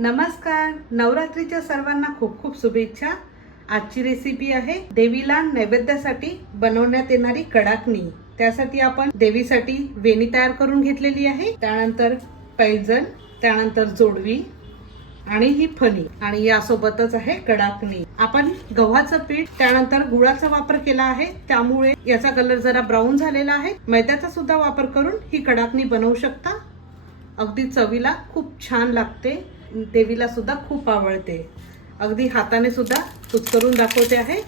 नमस्कार. नवरात्रीच्या सर्वांना खूप खूप शुभेच्छा. आजची रेसिपी आहे देवीला नैवेद्यासाठी बनवण्यात येणारी कडाकणी. त्यासाठी आपण देवीसाठी वेणी तयार करून घेतलेली आहे. त्यानंतर पैजण त्यानंतर जोडवी आणि ही फणी. आणि यासोबतच आहे कडाकणी. आपण गव्हाचं पीठ त्यानंतर गुळाचा वापर केला आहे. त्यामुळे याचा कलर जरा ब्राऊन झालेला आहे. मैद्याचा सुद्धा वापर करून ही कडाकणी बनवू शकता. अगदी चवीला खूप छान लागते. देवीला सुद्धा खूप आवडते. अगदी हाताने सुद्धा कुचकरून दाखवते आहे.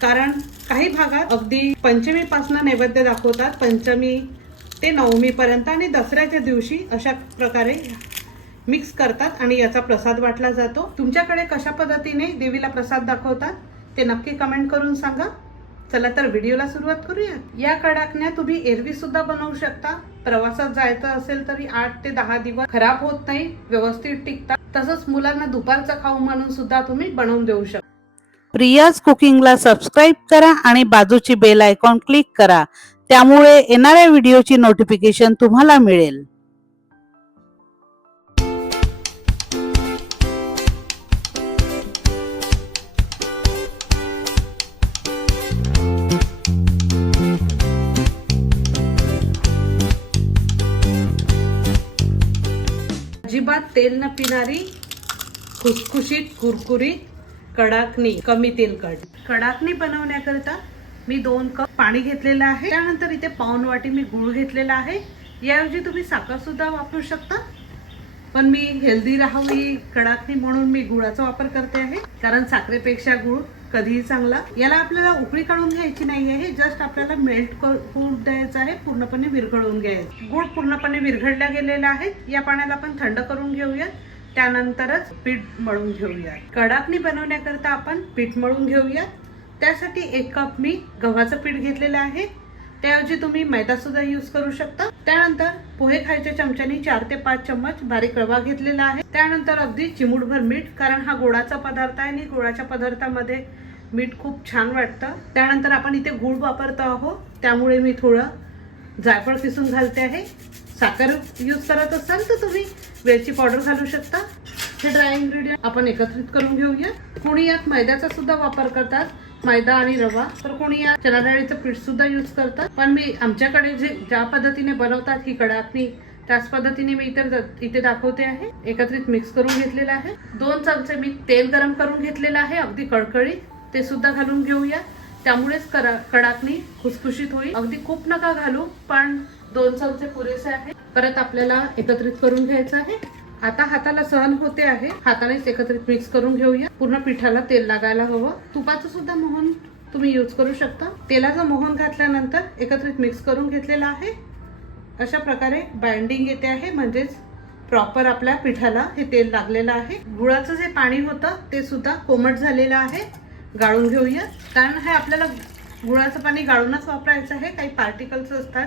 कारण काही भागात अगदी पंचमीपासून नैवेद्य दाखवतात पंचमी ते नवमीपर्यंत आणि दसऱ्याच्या दिवशी अशा प्रकारे मिक्स करतात आणि याचा प्रसाद वाटला जातो. तुमच्याकडे कशा पद्धतीने देवीला प्रसाद दाखवतात ते नक्की कमेंट करून सांगा. चला तर व्हिडिओला सुरुवात करूया. या कडाकण्या तुम्ही एरवी सुद्धा बनवू शकता. प्रवासात जायचं असेल तरी आठ ते दहा दिवस खराब होत नाही व्यवस्थित टिकतात तसंच मुलांना दुपारचा खाऊ म्हणून सुद्धा तुम्ही बनवून देऊ शकता प्रियाज कुकिंगला सबस्क्राईब करा आणि बाजूची बेल आयकॉन क्लिक करा. त्यामुळे येणाऱ्या व्हिडिओची नोटिफिकेशन तुम्हाला मिळेल. अजिबात तेल न पिणारी खुसखुशीत कुरकुरीत कडाकणी कमी तेलकट कडाकणी बनवण्याकरिता मी दोन कप पाणी घेतलेलं आहे. त्यानंतर इथे पाऊन वाटी मी गुळ घेतलेला आहे. याऐवजी तुम्ही साखर सुद्धा वापरू शकता. पण मी हेल्दी राहावी कडाकणी म्हणून मी गुळाचा वापर करते आहे. कारण साखरेपेक्षा गुळ कधीही चांगला. याला आपल्याला उकळी काढून घ्यायची नाही आहे जस्ट आपल्याला मेल्ट होऊ द्यायचं आहे. पूर्णपणे विरघळून घ्यायचं. गुळ पूर्णपणे विरघळल्या गेलेला आहे. या पाण्याला आपण थंड करून घेऊयात. त्यानंतरच पीठ मळून घेऊयात. कडाकणी बनवण्याकरता आपण पीठ मळून घेऊयात. त्यासाठी एक कप मी गव्हाचं पीठ घेतलेलं आहे. त्याऐवजी तुम्ही मैदा सुद्धा यूज करू शकता. त्यानंतर पोहे खायच्या चमच्यानी चार ते पाच चम्मच बारीक रवा घेतलेला आहे. त्यानंतर अगदी चिमूटभर मीठ कारण हा गोडाचा पदार्थ आहे आणि गोडाच्या पदार्थामध्ये मीठ खूप छान वाटतं. त्यानंतर आपण इथे गूळ वापरतो आहोत. त्यामुळे मी थोडं जायफळ किसून घालते आहे. साखर यूज करत असाल तर तुम्ही वेलची पावडर घालू शकता. हे ड्राय इन्ग्रेडियंट आपण एकत्रित करून घेऊया. कोणी यात मैद्याचा सुद्धा वापर करतात. मैदा आणि रवा. तर कोणी या चना डाळीचं पीठ सुद्धा यूज करतात. पण मी आमच्याकडे जे ज्या पद्धतीने बनवतात ही कडाकणी त्याच पद्धतीने मी इतर इथे दाखवते आहे. एकत्रित मिक्स करून घेतलेलं आहे. दोन चमचे मी तेल गरम करून घेतलेलं आहे. अगदी कळकळीत ते सुद्धा घालून घेऊया. त्यामुळेच करा कडाकणी खुसखुशीत होईल. अगदी खूप नका घालू पण दोन चमचे पुरेसे आहे परत आपल्याला एकत्रित करून घ्यायचं आहे. आता हाताला सहन होते आहे. हातानेच एकत्रित मिक्स करून घेऊया. पूर्ण पिठाला तेल लागायला हवं. तुपाचं सुद्धा मोहन तुम्ही यूज करू शकता. तेलाचं मोहन घातल्यानंतर एकत्रित मिक्स करून घेतलेलं आहे. अशा प्रकारे बाइंडिंग येते आहे. म्हणजेच प्रॉपर आपल्या पिठाला हे तेल लागलेलं आहे. गुळाचं जे पाणी होतं ते सुद्धा कोमट झालेलं आहे. गाळून घेऊया. कारण हे आपल्याला गुळाचं पाणी गाळूनच वापरायचं आहे. काही पार्टिकल्स असतात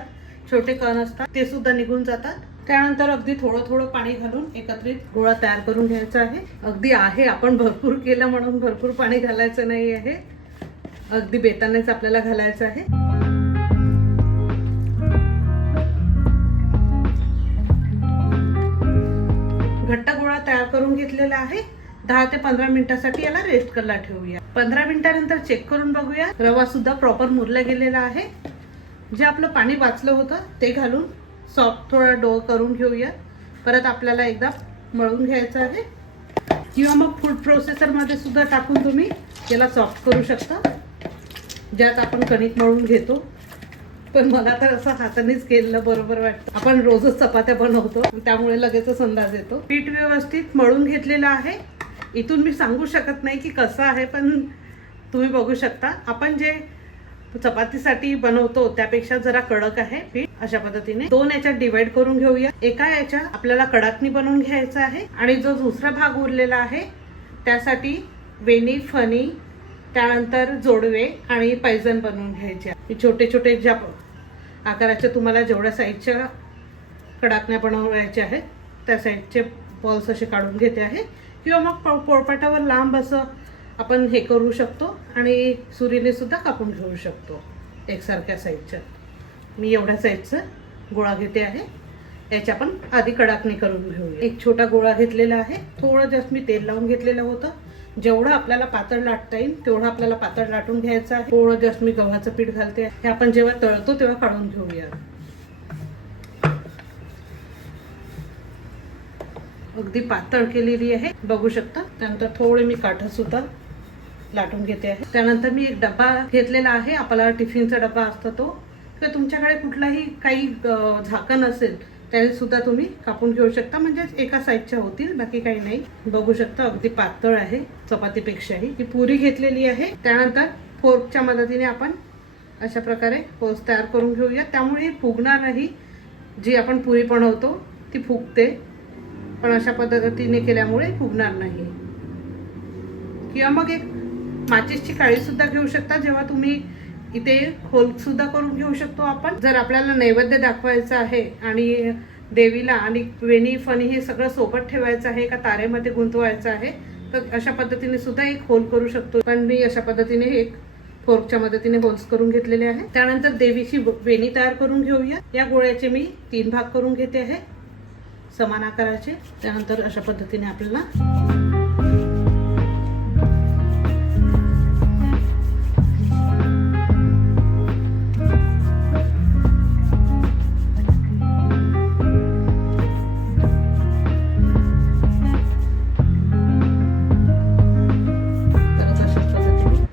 छोटे कण असतात ते सुद्धा निघून जातात. त्यानंतर अगदी थोडं थोडं पाणी घालून एकत्रित गोळा तयार करून घ्यायचा आहे. अगदी आहे आपण भरपूर केलं म्हणून भरपूर पाणी घालायचं नाही आहे. अगदी बेतानेच आपल्याला घालायचं आहे. घट्ट गोळा तयार करून घेतलेला आहे. दहा ते पंधरा मिनिटासाठी याला रेस्ट करायला ठेवूया. पंधरा मिनिटानंतर चेक करून बघूया. रवा सुद्धा प्रॉपर मुरला गेलेला आहे. जे आपलं पाणी वाचलं होतं ते घालून सॉफ्ट थोडा डो करून घेऊया. परत आपल्याला एकदा मळून घ्यायचं आहे. किंवा मग फूड प्रोसेसरमध्ये सुद्धा टाकून तुम्ही याला सॉफ्ट करू शकता. ज्यात आपण कणिक मळून घेतो. पण मला तर असं हातानेच केलेलं बरोबर वाटतं. आपण रोजच चपात्या बनवतो. त्यामुळे लगेचच अंदाज येतो. पीठ व्यवस्थित मळून घेतलेलं आहे. इथून मी सांगू शकत नाही की कसं आहे पण तुम्ही बघू शकता. आपण जे चपातीसाठी बनवतो त्यापेक्षा जरा कडक आहे पीठ. अशा पद्धतीने दोन याच्यात डिवाइड करून घेऊया. एका याच्यात आपल्याला कडाकणी बनवून घ्यायचा आहे आणि जो दुसरा भाग उरलेला आहे त्यासाठी वेणी फणी त्यानंतर जोडवे आणि पैजण बनवून घ्यायचे. छोटे छोटे ज्या आकाराच्या तुम्हाला जेवढ्या साईजच्या कडाकण्या बनवायच्या आहेत त्या साईजचे बॉल्स असे काढून घेते आहे. किंवा मग पोळपाटावर लांब असं आपण हे करू शकतो आणि सुरीने सुद्धा कापून घेऊ शकतो एकसारख्या साईजच्या. मी एवढ्या साईजचं गोळा घेते आहे. याची आपण आधी कडाकणी करून घेऊया. एक छोटा गोळा घेतलेला आहे. थोडं जास्त मी तेल लावून घेतलेलं होतं. जेवढं आपल्याला पातळ लाटता येईल तेवढं आपल्याला पातळ लाटून घ्यायचं आहे. थोडं जास्त मी गव्हाचं पीठ घालते हे आपण जेव्हा तळतो तेव्हा काढून घेऊया. अगदी पातळ केलेली आहे. बघू शकता. त्यानंतर थोडे मी काठ सुद्धा लाटून घेते आहे. त्यानंतर मी एक डबा घेतलेला आहे. आपला टिफिनचा डबा असतो तो. किंवा तुमच्याकडे कुठलाही काही झाकण असेल त्याने सुद्धा तुम्ही कापून घेऊ शकता. म्हणजेच एका साईजच्या होतील बाकी काही नाही. बघू शकता अगदी पातळ आहे चपातीपेक्षाही. ही पुरी घेतलेली आहे. त्यानंतर फोर्कच्या मदतीने आपण अशा प्रकारे पोस तयार करून घेऊया. त्यामुळे फुगणार नाही जी आपण पुरी बनवतो ती फुगते. पण अशा पद्धतीने केल्यामुळे फुगणार नाही. किंवा मग एक माचीसची काळी सुद्धा घेऊ शकता जेव्हा तुम्ही इथे खोल सुद्धा करून घेऊ शकतो आपण. जर आपल्याला नैवेद्य दाखवायचं आहे आणि देवीला आणि वेणी फणी हे सगळं सोबत ठेवायचं आहे का तारेमध्ये गुंतवायचं आहे तर अशा पद्धतीने सुद्धा एक होल करू शकतो. पण मी अशा पद्धतीने एक फोर्कच्या मदतीने होल्स करून घेतलेले आहे. त्यानंतर देवीची वेणी तयार करून घेऊया. या गोळ्याचे मी तीन भाग करून घेते आहे. समान आकाराचे. त्यानंतर अशा पद्धतीने आपल्याला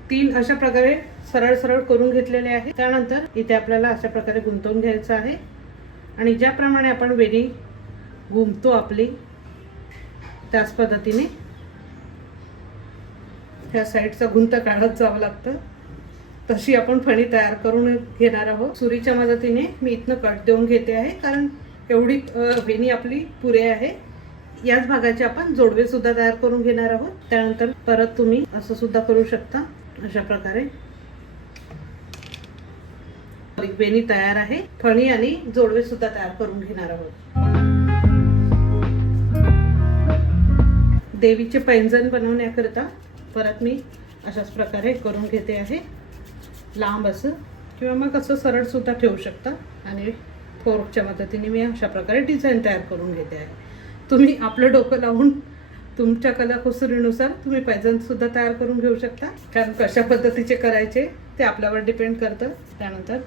तीन अशा प्रकारे सरळ सरळ करून घेतलेले आहे त्यानंतर इथे आपल्याला अशा प्रकारे गुंतवून घ्यायचं आहे. आणि ज्याप्रमाणे आपण वेणी घुमतो आपली. त्याच पद्धतीने ह्या साईडचा गुंत काढत जावं लागतं. तशी आपण फणी तयार करून घेणार आहोत. सुरीच्या मदतीने मी इथनं कट देऊन घेते आहे कारण एवढी वेणी आपली पुरे आहे. याच भागाचे आपण जोडवे सुद्धा तयार करून घेणार आहोत. त्यानंतर परत तुम्ही असं सुद्धा करू शकता. अशा प्रकारे. वेणी तयार आहे. फणी आणि जोडवे सुद्धा तयार करून घेणार आहोत. देवीचे पैंजण बनवण्याकरता परत मी अशाच प्रकारे करून घेते आहे. लांब असं किंवा मग असं सरळसुद्धा ठेवू शकता. आणि फोर्कच्या मदतीने मी अशा प्रकारे डिझाईन तयार करून घेते आहे. तुम्ही आपलं डोकं लावून तुमच्या कलाकुसरीनुसार तुम्ही पैजनसुद्धा तयार करून घेऊ शकता. कारण कशा पद्धतीचे करायचे ते आपल्यावर डिपेंड करतं. त्यानंतर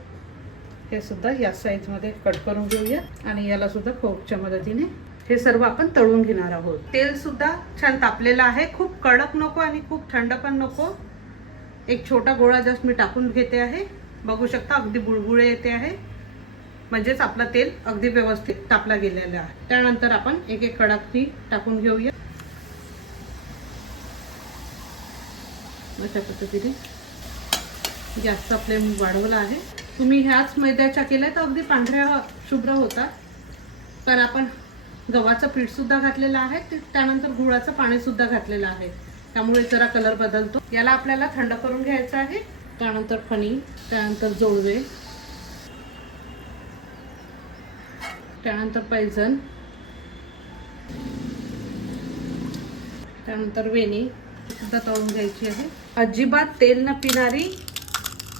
हे सुद्धा या साईजमध्ये कट करून घेऊया. आणि याला सुद्धा फोर्कच्या मदतीने हे सर्व आपण तळून घेणार आहोत. तेल सुद्धा छान तापलेलं आहे. खूप कडक नको आणि खूप थंड पण नको. एक छोटा गोळा जस्ट मी टाकून घेते आहे. बघू शकता अगदी बुळबुळे येते आहे. म्हणजेच आपलं तेल अगदी व्यवस्थित तापला गेलेलं आहे. त्यानंतर आपण एक एक कडाकणी टाकून घेऊया. अशा पद्धतीने गॅसचा फ्लेम वाढवला आहे. तुम्ही ह्याच मैद्याच्या केल्या तर अगदी पांढऱ्या शुभ्र होतात. तर आपण गव्हाचं पीठ सुद्धा घातलेलं आहे त्यानंतर गुळाचं पाणी सुद्धा घातलेलं आहे. त्यामुळे जरा कलर बदलतो. याला आपल्याला थंड करून घ्यायचं आहे. त्यानंतर फणी त्यानंतर जोडवे त्यानंतर पैजण त्यानंतर वेणी सुद्धा तळून घ्यायची आहे. अजिबात तेल न पिणारी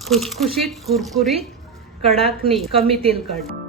खुसखुशीत कुरकुरीत कडाकणी कमी तेलकट.